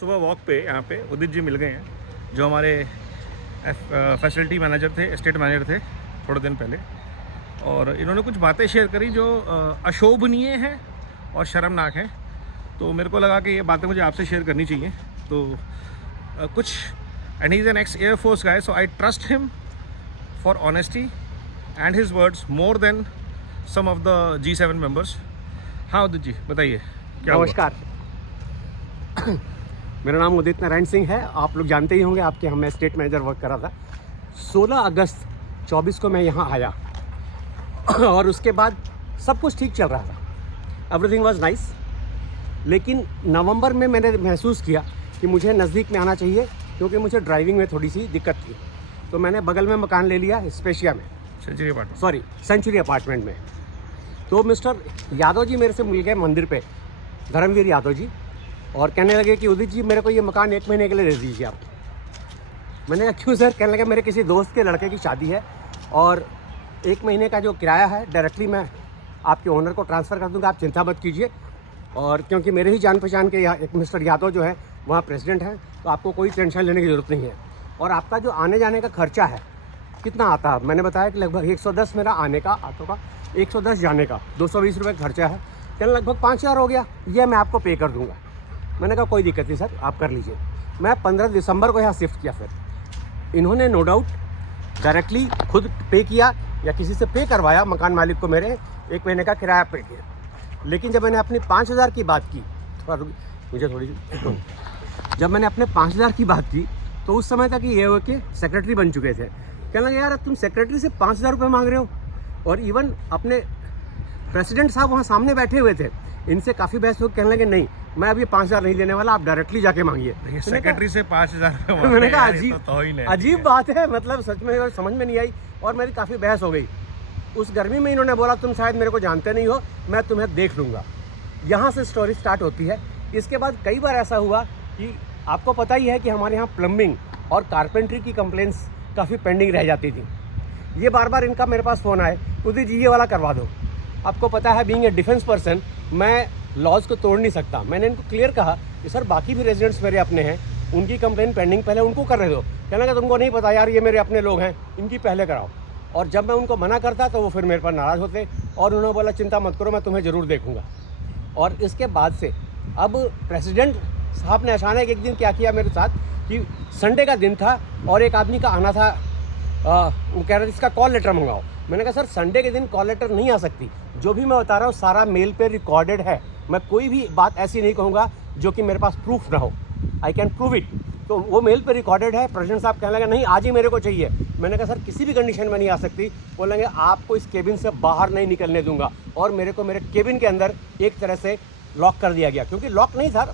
सुबह वॉक पे यहाँ पे उदित जी मिल गए हैं, जो हमारे फैसिलिटी मैनेजर थे, एस्टेट मैनेजर थे थोड़े दिन पहले, और इन्होंने कुछ बातें शेयर करी जो अशोभनीय हैं और शर्मनाक हैं। तो मेरे को लगा कि ये बातें मुझे आपसे शेयर करनी चाहिए। तो कुछ and he is an ex air force guy, so I trust him for honesty and his words more than some of the G7 members. हाँ उदित जी बताइए क्या हुआ? नमस्कार, मेरा नाम उदित नारायण सिंह है। आप लोग जानते ही होंगे, आपके हम स्टेट मैनेजर वर्क करा था। 16 अगस्त 24 को मैं यहाँ आया और उसके बाद सब कुछ ठीक चल रहा था, एवरीथिंग वाज नाइस। लेकिन नवंबर में मैंने महसूस किया कि मुझे नज़दीक में आना चाहिए, क्योंकि मुझे ड्राइविंग में थोड़ी सी दिक्कत थी। तो मैंने बगल में मकान ले लिया, स्पेशिया में, सेंचुरी अपार्टमेंट में। तो मिस्टर यादव जी मेरे से मिल गए मंदिर पे, धर्मवीर यादव जी, और कहने लगे कि उदित जी मेरे को ये मकान 1 महीने के लिए दे दीजिए आप। मैंने कहा क्यों सर? कहने लगे मेरे किसी दोस्त के लड़के की शादी है और 1 महीने का जो किराया है डायरेक्टली मैं आपके ओनर को ट्रांसफ़र कर दूंगा, आप चिंता मत कीजिए। और क्योंकि मेरे ही जान पहचान के एक मिस्टर यादव जो है वहाँ प्रेसिडेंट हैं, तो आपको कोई टेंशन लेने की ज़रूरत नहीं है। और आपका जो आने जाने का खर्चा है कितना आता है? मैंने बताया कि लगभग 110 मेरा आने का, ऑटो का 110 जाने का, 220 रुपये खर्चा है। कहने लगभग 5000 हो गया, ये मैं आपको पे कर दूंगा। मैंने कहा कोई दिक्कत नहीं सर, आप कर लीजिए। मैं 15 दिसंबर को यहाँ शिफ्ट किया। फिर इन्होंने नो डाउट डायरेक्टली खुद पे किया या किसी से पे करवाया, मकान मालिक को मेरे 1 महीने का किराया पे किया। लेकिन जब मैंने अपनी 5000 की बात की, जब मैंने अपने 5000 की बात की, तो उस समय तक ये के सेक्रेटरी बन चुके थे। कहने लगे यार तुम सेक्रेटरी से 5000 रुपये मांग रहे हो, और इवन अपने प्रेसिडेंट साहब वहाँ सामने बैठे हुए थे, इनसे काफ़ी बहस हो। कहने लगे नहीं, मैं अब ये 5000 नहीं देने वाला, आप डायरेक्टली जाके मांगिए। सेक्रेटरी से 5000 मैंने कहा अजीब बात है, मतलब सच में समझ में नहीं आई, और मेरी काफ़ी बहस हो गई। उस गर्मी में इन्होंने बोला तुम शायद मेरे को जानते नहीं हो, मैं तुम्हें देख लूँगा। यहाँ से स्टोरी स्टार्ट होती है। इसके बाद कई बार ऐसा हुआ कि आपको पता ही है कि हमारे यहाँ प्लम्बिंग और कारपेंट्री की कंप्लेंट्स काफ़ी पेंडिंग रह जाती थी। ये बार बार इनका मेरे पास फ़ोन आए, उदित जी ये वाला करवा दो। आपको पता है बीइंग ए डिफेंस पर्सन मैं लॉज को तोड़ नहीं सकता। मैंने इनको क्लियर कहा कि सर बाकी भी रेजिडेंट्स मेरे अपने हैं, उनकी कंप्लेंट पेंडिंग, पहले उनको करने दो। कहने लगा तुमको नहीं पता यार, ये मेरे अपने लोग हैं, इनकी पहले कराओ। और जब मैं उनको मना करता तो वो फिर मेरे पर नाराज़ होते, और उन्होंने बोला चिंता मत करो, मैं तुम्हें ज़रूर देखूँगा। और इसके बाद से अब प्रेसिडेंट साहब ने अचानक एक दिन क्या किया मेरे साथ कि संडे का दिन था और एक आदमी का आना था, वो कह रहे थे इसका कॉल लेटर मंगाओ। मैंने कहा सर संडे के दिन कॉल लेटर नहीं आ सकती, जो भी मैं बता रहा हूँ सारा मेल पे रिकॉर्डेड है, मैं कोई भी बात ऐसी नहीं कहूँगा जो कि मेरे पास प्रूफ ना हो, आई कैन प्रूव इट। तो वो मेल पे रिकॉर्डेड है। प्रेसिडेंट साहब कहने लगे नहीं आज ही मेरे को चाहिए। मैंने कहा सर किसी भी कंडीशन में नहीं आ सकती। बोलेंगे आपको इस केबिन से बाहर नहीं निकलने दूंगा, और मेरे को मेरे केबिन के अंदर एक तरह से लॉक कर दिया गया, क्योंकि लॉक नहीं था।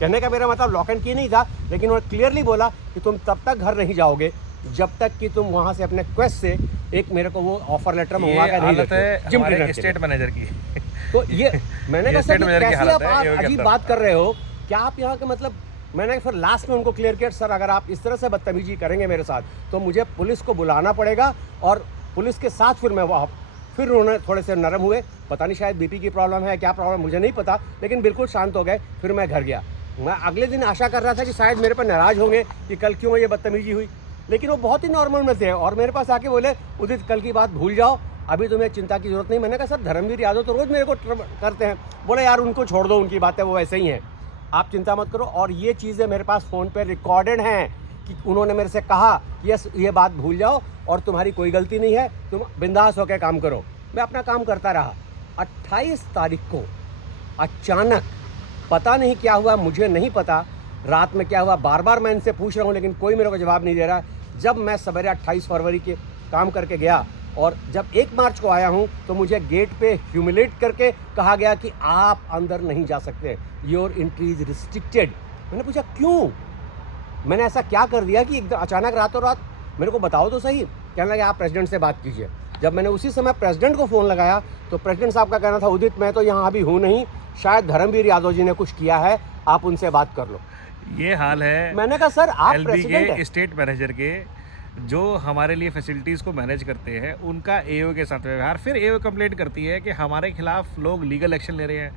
कहने का मेरा मतलब लॉक एंड की नहीं था, लेकिन उन्होंने क्लियरली बोला कि तुम तब तक घर नहीं जाओगे जब तक कि तुम वहाँ से अपने क्वेस्ट से एक मेरे को वो ऑफर लेटर मंगवा कर नहीं देते। हमारे स्टेट मैनेजर की तो ये मैंने कहा सर कैसे आप अजीब बात कर रहे हो, क्या आप यहाँ के मतलब। मैंने फिर लास्ट में उनको क्लियर किया सर अगर आप इस तरह से बदतमीजी करेंगे मेरे साथ तो मुझे पुलिस को बुलाना पड़ेगा, और पुलिस के साथ फिर मैं वहाँ फिर उन्होंने थोड़े से नरम हुए। पता नहीं शायद बीपी की प्रॉब्लम है, क्या प्रॉब्लम मुझे नहीं पता, लेकिन बिल्कुल शांत हो गए। फिर मैं घर गया। मैं अगले दिन आशा कर रहा था कि शायद मेरे पर नाराज़ होंगे कि कल क्यों ये बदतमीजी हुई, लेकिन वो बहुत ही नॉर्मल में थे, और मेरे पास आके बोले उदित कल की बात भूल जाओ, अभी तुम्हें चिंता की जरूरत नहीं। मैंने कहा सर धर्मवीर यादव तो रोज़ मेरे को करते हैं। बोले यार उनको छोड़ दो, उनकी बातें वो वैसे ही हैं, आप चिंता मत करो। और ये चीज़ें मेरे पास फ़ोन पे रिकॉर्डेड हैं कि उन्होंने मेरे से कहा यस ये बात भूल जाओ और तुम्हारी कोई गलती नहीं है, तुम बिंदास होकर काम करो। मैं अपना काम करता रहा। 28 तारीख को अचानक पता नहीं क्या हुआ, मुझे नहीं पता रात में क्या हुआ, बार बार मैं इनसे पूछ रहा हूँ लेकिन कोई मेरे को जवाब नहीं दे रहा। जब मैं सवेरे 28 फरवरी के काम करके गया और जब 1 मार्च को आया हूँ तो मुझे गेट पे ह्यूमिलेट करके कहा गया कि आप अंदर नहीं जा सकते, योर एंट्री इज रिस्ट्रिक्टेड। मैंने पूछा क्यों, मैंने ऐसा क्या कर दिया कि एकदम अचानक रातों रात, मेरे को बताओ तो सही। कहने लगे आप प्रेसिडेंट से बात कीजिए। जब मैंने उसी समय प्रेसिडेंट को फ़ोन लगाया तो प्रेसिडेंट साहब का कहना था उदित मैं तो यहाँ अभी हूँ नहीं, शायद धर्मवीर यादव जी ने कुछ किया है, आप उनसे बात कर लो। ये हाल है। मैंने कहा सर आप प्रेसिडेंट के स्टेट मैनेजर के, जो हमारे लिए फैसिलिटीज़ को मैनेज करते हैं, उनका एओ के साथ व्यवहार। फिर एओ कंप्लेंट करती है कि हमारे खिलाफ लोग लीगल एक्शन ले रहे हैं।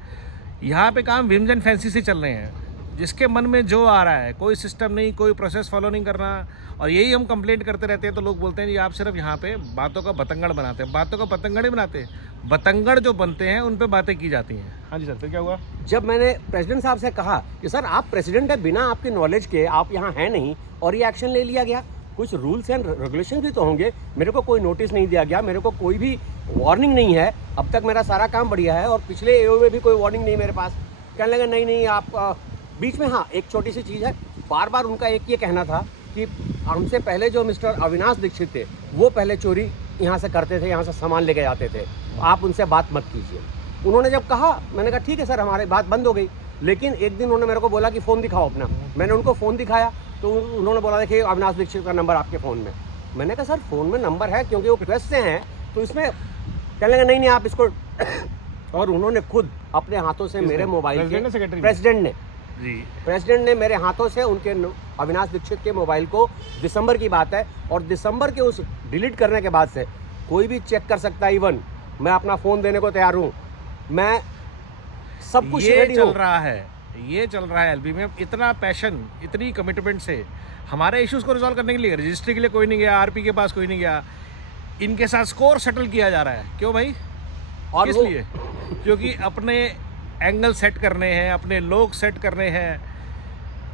यहाँ पे काम विम्स एंड फैंसी से चल रहे हैं। जिसके मन में जो आ रहा है, कोई सिस्टम नहीं, कोई प्रोसेस फॉलो नहीं करना, और यही हम कंप्लेंट करते रहते हैं तो लोग बोलते हैं जी आप सिर्फ यहाँ पे बातों का बतंगड़ बनाते हैं। बातों का बतंगड़ ही बनाते, बतंगड़ जो बनते हैं उन पे बातें की जाती हैं। हाँ जी सर, फिर क्या हुआ? जब मैंने प्रेसिडेंट साहब से कहा कि सर आप प्रेसिडेंट है, बिना आपके नॉलेज के आप यहाँ हैं नहीं, और ये एक्शन ले लिया गया, कुछ रूल्स एंड रेगुलेशन भी तो होंगे। मेरे को कोई नोटिस नहीं दिया गया, मेरे को कोई भी वार्निंग नहीं है, अब तक मेरा सारा काम बढ़िया है, और पिछले एओ में भी कोई वार्निंग नहीं मेरे पास। कहने लगे नहीं आप बीच में, हाँ एक छोटी सी चीज़ है, बार बार उनका एक ये कहना था कि हमसे पहले जो मिस्टर अविनाश दीक्षित थे वो पहले चोरी यहाँ से करते थे, यहाँ से सामान लेके जाते थे, आप उनसे बात मत कीजिए। उन्होंने जब कहा, मैंने कहा ठीक है सर, हमारी बात बंद हो गई। लेकिन एक दिन उन्होंने मेरे को बोला कि फ़ोन दिखाओ अपना। मैंने उनको फ़ोन दिखाया तो उन्होंने बोला देखिए अविनाश दीक्षित का नंबर आपके फ़ोन में। मैंने कहा सर फ़ोन में नंबर है, क्योंकि वो प्रेस से हैं तो इसमें कहने लगे नहीं आप इसको और उन्होंने खुद अपने हाथों से मेरे मोबाइल के प्रेसिडेंट ने मेरे हाथों से उनके अविनाश दीक्षित के मोबाइल को, दिसंबर की बात है, और दिसंबर के उस डिलीट करने के बाद से कोई भी चेक कर सकता है। इवन मैं अपना फ़ोन देने को तैयार हूँ, मैं सब कुछ रेडी चल रहा है, ये चल रहा है एलबी में। इतना पैशन, इतनी कमिटमेंट से हमारे इश्यूज़ को रिजॉल्व करने के लिए रजिस्ट्री के लिए कोई नहीं गया, आरपी के पास कोई नहीं गया, इनके साथ स्कोर सेटल किया जा रहा है। क्यों भाई? और इसलिए क्योंकि अपने एंगल सेट करने हैं, अपने लोग सेट करने हैं।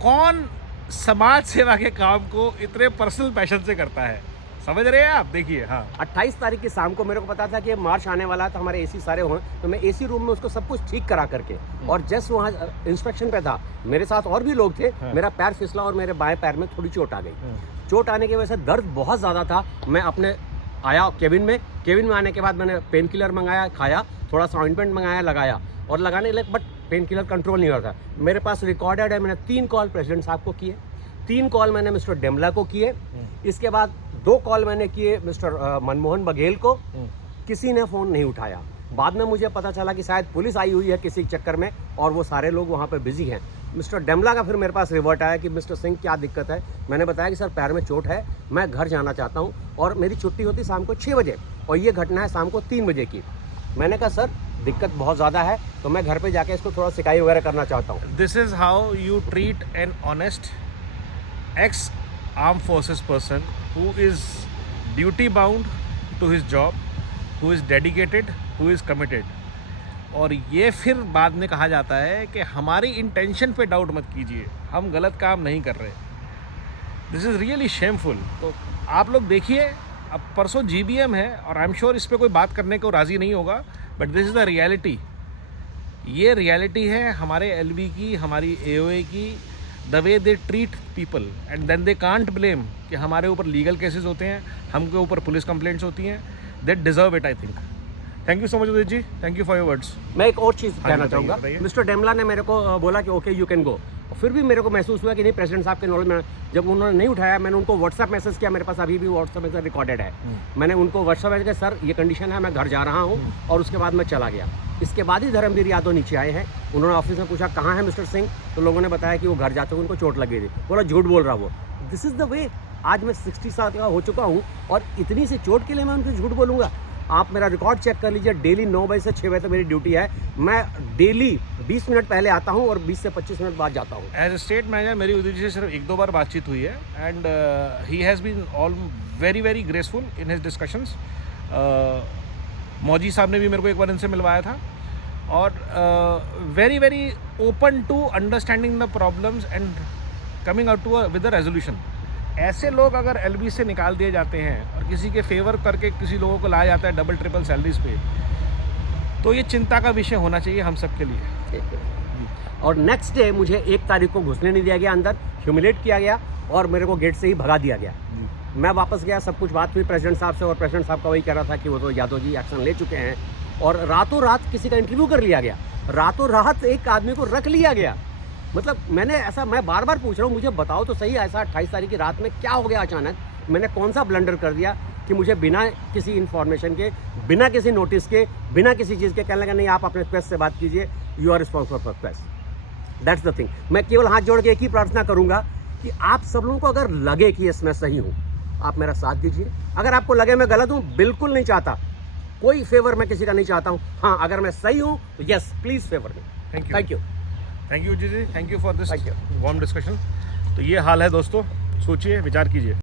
कौन समाज सेवा के काम को इतने पर्सनल पैशन से करता है, समझ रहे हैं आप? देखिए, हाँ 28 तारीख की शाम को मेरे को पता था कि मार्च आने वाला है, तो हमारे एसी सारे हुए, तो मैं एसी रूम में उसको सब कुछ ठीक करा करके, और जस्ट वहाँ इंस्पेक्शन पे था, मेरे साथ और भी लोग थे, मेरा पैर फिसला और मेरे बाएं पैर में थोड़ी चोट आ गई। चोट आने की वजह से दर्द बहुत ज़्यादा था। मैं अपने आया केबिन में आने के बाद मैंने पेन किलर मंगाया, खाया, थोड़ा सा ऑइंटमेंट मंगाया, लगाया, और लगाने लगे, बट पेन किलर कंट्रोल नहीं हो रहा था। मेरे पास रिकॉर्डेड है, मैंने 3 कॉल प्रेसिडेंट साहब को किए, 3 कॉल मैंने मिस्टर डेमला को किए, इसके बाद 2 कॉल मैंने किए मिस्टर मनमोहन बघेल को, किसी ने फ़ोन नहीं उठाया। बाद में मुझे पता चला कि शायद पुलिस आई हुई है किसी चक्कर में, और वो सारे लोग वहाँ पे बिजी हैं। मिस्टर डेमला का फिर मेरे पास रिवर्ट आया कि मिस्टर सिंह क्या दिक्कत है। मैंने बताया कि सर पैर में चोट है, मैं घर जाना चाहता हूँ, और मेरी छुट्टी होती शाम को 6 बजे, और ये घटना है शाम को 3 बजे की। मैंने कहा सर दिक्कत बहुत ज़्यादा है, तो मैं घर पे जाके इसको थोड़ा सिकाई वगैरह करना चाहता हूँ। This is how you treat an honest ex arm forces person who is duty bound to his job, who is dedicated, who is committed. और ये फिर बाद में कहा जाता है कि हमारी इंटेंशन पे डाउट मत कीजिए, हम गलत काम नहीं कर रहे। This is really shameful. तो आप लोग देखिए, अब परसों GBM है, और आई एम श्योर इस पर कोई बात करने को राज़ी नहीं होगा, but this is the reality. ये रियलिटी है हमारे LB की, हमारी AOA की, the way they treat people, and then they can't blame कि हमारे ऊपर लीगल केसेस होते हैं, हमके ऊपर पुलिस कंप्लेंट्स होती हैं। They deserve it, I think. Thank you so much Udit ji, thank you for your words. मैं एक और चीज़ कहना चाहूँगा, मिस्टर डेमला ने मेरे को बोला कि ओके यू कैन गो, फिर भी मेरे को महसूस हुआ कि नहीं, प्रेसिडेंट साहब के नॉलेज में जब उन्होंने नहीं उठाया, मैंने उनको व्हाट्सएप मैसेज किया, मेरे पास अभी भी व्हाट्सएप मैसेज रिकॉर्डेड है। मैंने उनको व्हाट्सएप मैसेज किया, सर ये कंडीशन है, मैं घर जा रहा हूँ, और उसके बाद मैं चला गया। इसके बाद ही धर्मवीर यादव नीचे आए हैं, उन्होंने ऑफिस में पूछा कहाँ है मिस्टर सिंह, तो लोगों ने बताया कि वो घर जाते हुए उनको चोट लगी थी। बोला झूठ बोल रहा वो। This is the way. आज मैं 60 साल का हो चुका हूँ, और इतनी सी चोट के लिए मैं उनको झूठ बोलूँगा? आप मेरा रिकॉर्ड चेक कर लीजिए, डेली 9 बजे से 6 बजे तक मेरी ड्यूटी है। मैं डेली 20 मिनट पहले आता हूँ और 20 से 25 मिनट बाद जाता हूँ। एज ए स्टेट मैनेजर मेरी उदित जी से सिर्फ 1-2 बार बातचीत हुई है, and he has been all very graceful in his discussions. Mauji साहब ने भी मेरे को एक बार इनसे मिलवाया था, और very open to understanding the problems and coming out to with a resolution. ऐसे लोग अगर LB से निकाल दिए जाते हैं और किसी के फेवर करके किसी लोगों को लाया जाता है डबल ट्रिपल सैलरीज पे, तो ये चिंता का विषय होना चाहिए हम सब के लिए। और नेक्स्ट डे मुझे 1 तारीख को घुसने नहीं दिया गया अंदर, ह्यूमिलेट किया गया, और मेरे को गेट से ही भगा दिया गया। मैं वापस गया, सब कुछ बात हुई प्रेसिडेंट साहब से, और प्रेसिडेंट साहब का वही कह रहा था कि वो तो यादव जी एक्शन ले चुके हैं, और रातों रात किसी का इंटरव्यू कर लिया गया, रातों रात एक आदमी को रख लिया गया। मतलब मैंने ऐसा, मैं बार बार पूछ रहा हूँ, मुझे बताओ तो सही, ऐसा 28 तारीख की रात में क्या हो गया अचानक? मैंने कौन सा ब्लंडर कर दिया कि मुझे बिना किसी इन्फॉर्मेशन के, बिना किसी नोटिस के, बिना किसी चीज़ के कहने लगा नहीं आप अपने प्रेस से बात कीजिए, you are responsible for press. That's the thing. मैं केवल हाथ जोड़ के एक ही प्रार्थना करूँगा कि आप सब लोगों को अगर लगे कि यस मैं सही हूँ, आप मेरा साथ दीजिए। अगर आपको लगे मैं गलत हूँ, बिल्कुल नहीं चाहता, कोई फेवर मैं किसी का नहीं चाहता हूँ। हाँ, अगर मैं सही हूँ तो yes please favour me. Thank you. Thank you. Thank you जी, thank you for this Thank you. Warm discussion. तो ये हाल है दोस्तों, सोचिए, विचार कीजिए।